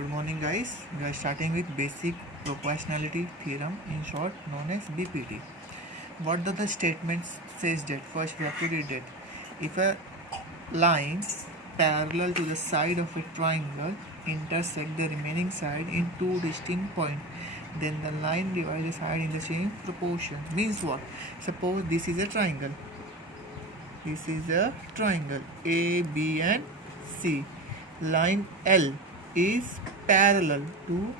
Good morning, guys. We are starting with basic proportionality theorem, in short known as BPT. What does the statement says that? First, we have to read it. If a line parallel to the side of a triangle intersect the remaining side in two distinct points, then the line divides the side in the same proportion. Means what? Suppose this is a triangle. This is a triangle A, B, and C. Line L is parallel to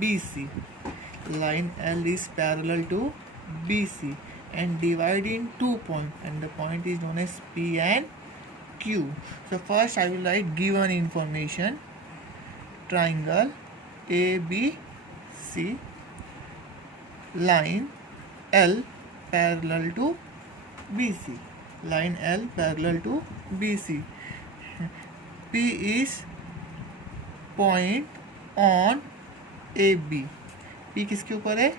BC. Line L is parallel to BC and divide in 2 points, and the point is known as P and Q. So first I will write given information. Triangle ABC, line L parallel to BC. Line L parallel to BC. P is point on AB. P किसके ऊपर है?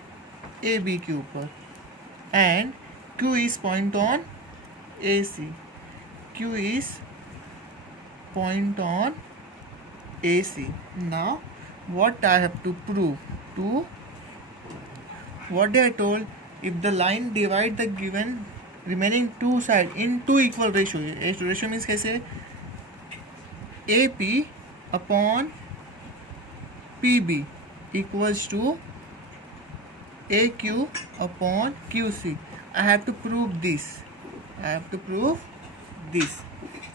AB के ऊपर. And Q is point on AC. Q is point on AC. Now what I have to prove? What I told, if the line divide the given remaining two sides in two equal ratio. Ratio means कैसे? AP upon PB equals to AQ upon QC. I have to prove this.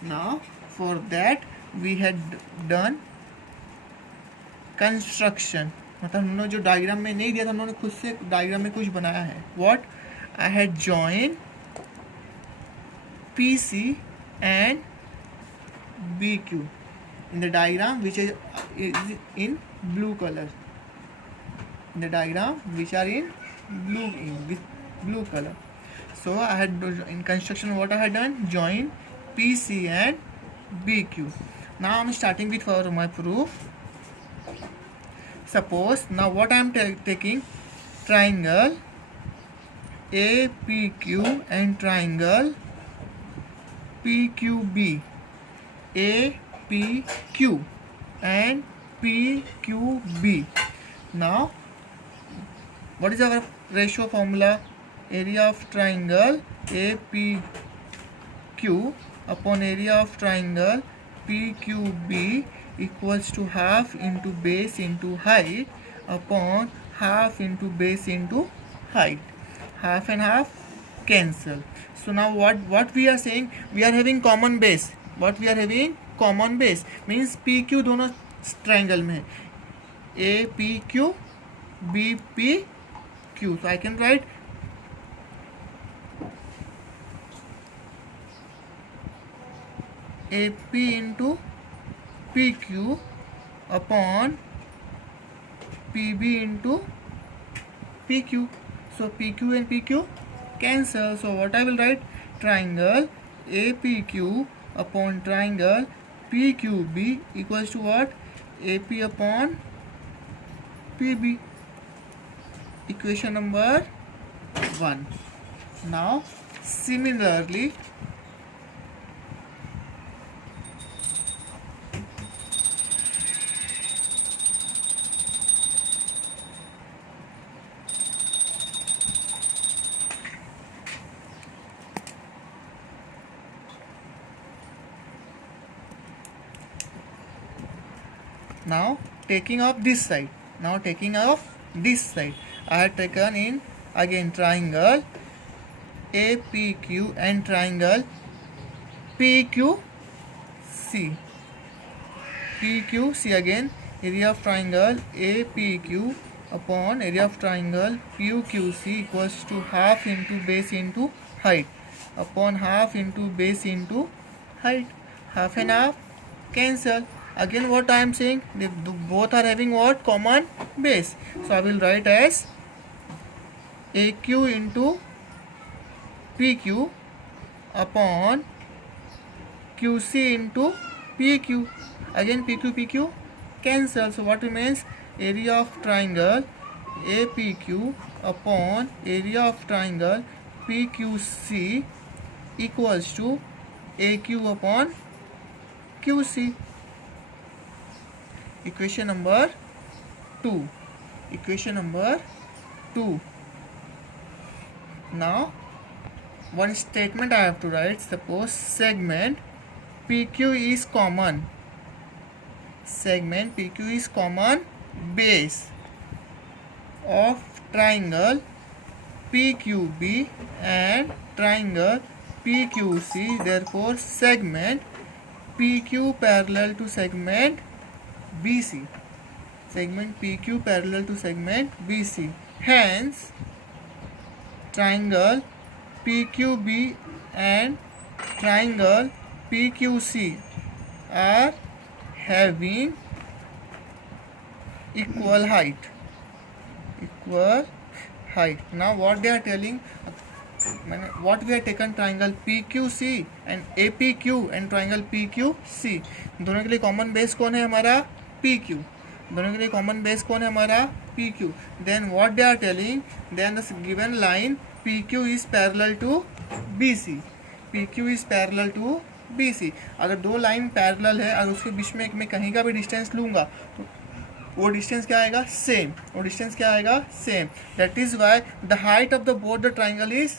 Now for that we had done construction. मतलब हम लोग जो diagram में नहीं दिया था, हम लोगों ने खुद से डायग्राम में कुछ बनाया है. What? I had joined PC and BQ in the diagram which is in blue color. In the diagram which are in blue color. So I had in construction what I had done, join PC and BQ. Now I am starting with for my proof. Suppose now what I am taking, triangle APQ and triangle PQB. APQ and PQB. Now what is our ratio formula? Area of triangle APQ upon area of triangle PQB equals to half into base into height upon half into base into height. Half and half cancel. So now what we are saying, we are having common base. What we are having? Common base means PQ दोनों triangle में है. APQ BPQ. So I can write AP into PQ upon PB into PQ. So PQ and PQ cancel. So what I will write? Triangle APQ upon triangle PQB equals to what? AP upon PB. Equation number 1. Now similarly now taking off this side. I have taken in again triangle APQ and triangle PQC. PQC again, area of triangle APQ upon area of triangle PQC equals to half into base into height upon half into base into height. Half and half cancel. Again what I am saying, they both are having what? Common base. So I will write as AQ into PQ upon QC into PQ. Again PQ cancel. So what remains? Area of triangle APQ upon area of triangle PQC equals to AQ upon QC. equation number 2. Now one statement I have to write. Suppose segment PQ is common. Segment PQ is common base of triangle PQB and triangle PQC. Therefore, segment PQ parallel to segment BC. Segment PQ parallel to segment BC. Hence, triangle PQB and triangle PQC are having equal height. Now what they are telling, what we have taken triangle PQC and APQ and triangle PQC, दोनों के लिए common base कौन है हमारा PQ. दोनों के लिए common base कौन है हमारा PQ. Then what they are telling, then the given line PQ is parallel to BC. PQ is parallel to BC. अगर दो लाइन पैरेलल है, अगर उसके बीच में मैं कहीं का भी डिस्टेंस लूँगा तो वो डिस्टेंस क्या आएगा, same. That is why the height of the both the triangle is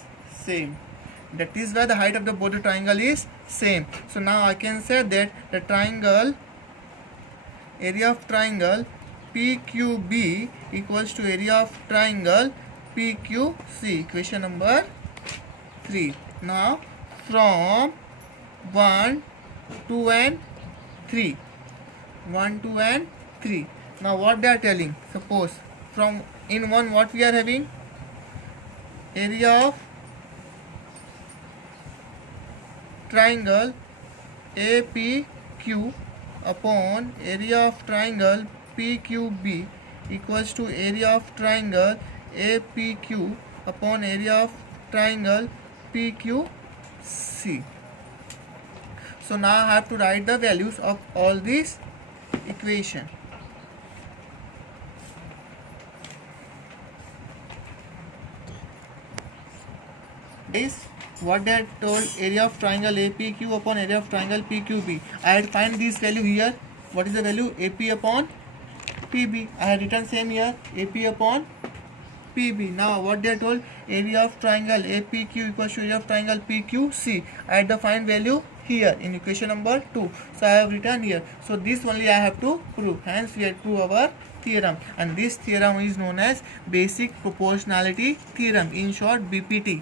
same. So now I can say that the triangle area of triangle PQB equals to area of triangle PQC. Equation number 3. Now from 1, 2 and 3. Now what they are telling, suppose from in 1 what we are having, area of triangle APQ upon area of triangle PQB equals to area of triangle APQ upon area of triangle PQC. So now I have to write the values of all these equation. Is what they had told, area of triangle APQ upon area of triangle PQB. I had find this value here. What is the value? AP upon PB. I had written same here, AP upon PB. Now what they are told, area of triangle APQ equals to area of triangle PQC. I had the find value here in equation number 2. So I have written here. So this only I have to prove. Hence we have to prove our theorem, and this theorem is known as basic proportionality theorem, in short BPT.